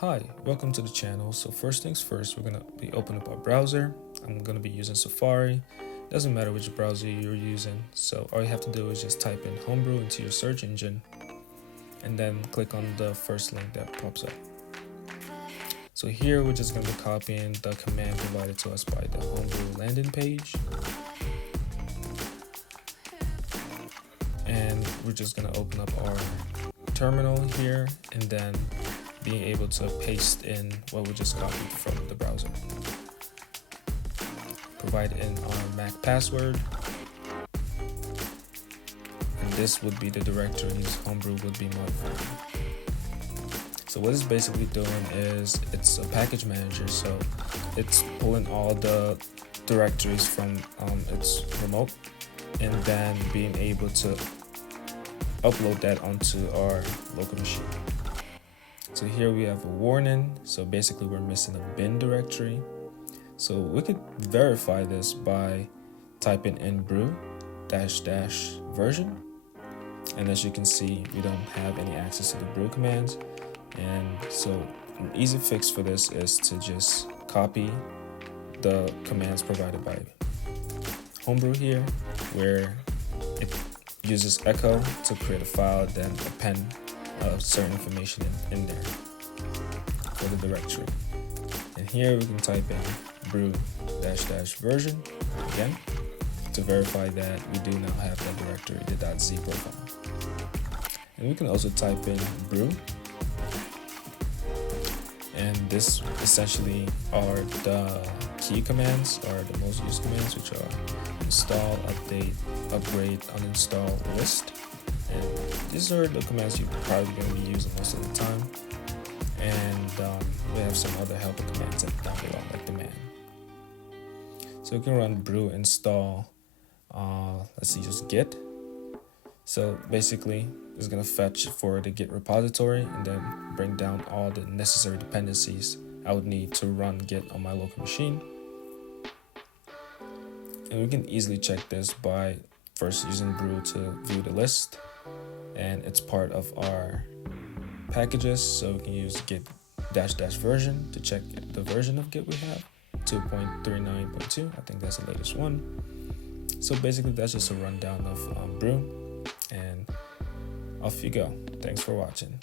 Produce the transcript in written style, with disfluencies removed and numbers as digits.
Hi, welcome to the channel. So first things first, we're going to be opening up our browser. I'm going to be using Safari. Doesn't matter which browser you're using. So all you have to do is just type in Homebrew into your search engine and then click on the first link that pops up. So here we're just going to be copying the command provided to us by the Homebrew landing page. And we're just going to open up our terminal here and then being able to paste in what we just copied from the browser. Provide in our Mac password, and this would be the directories Homebrew would be modifying. So what it's basically doing is it's a package manager, so it's pulling all the directories from its remote and then being able to upload that onto our local machine. So here we have a warning. So basically we're missing a bin directory. So we could verify this by typing in brew -- version. And as you can see, we don't have any access to the brew commands. And so an easy fix for this is to just copy the commands provided by Homebrew here, where it uses echo to create a file, then append certain information in there for the directory. And here we can type in brew -- version again to verify that we do now have that directory, the .z profile. And we can also type in brew, and this essentially are the key commands, or the most used commands, which are install, update, upgrade, uninstall, list. And these are the commands you're probably going to be using most of the time. And we have some other helper commands down below, like the man. So we can run brew install, let's see, just git. So basically it's going to fetch for the git repository and then bring down all the necessary dependencies I would need to run git on my local machine. And we can easily check this by first using brew to view the list, and it's part of our packages. So we can use git -- version to check the version of git we have, 2.39.2. I think that's the latest one. So basically that's just a rundown of brew, and off you go. Thanks for watching.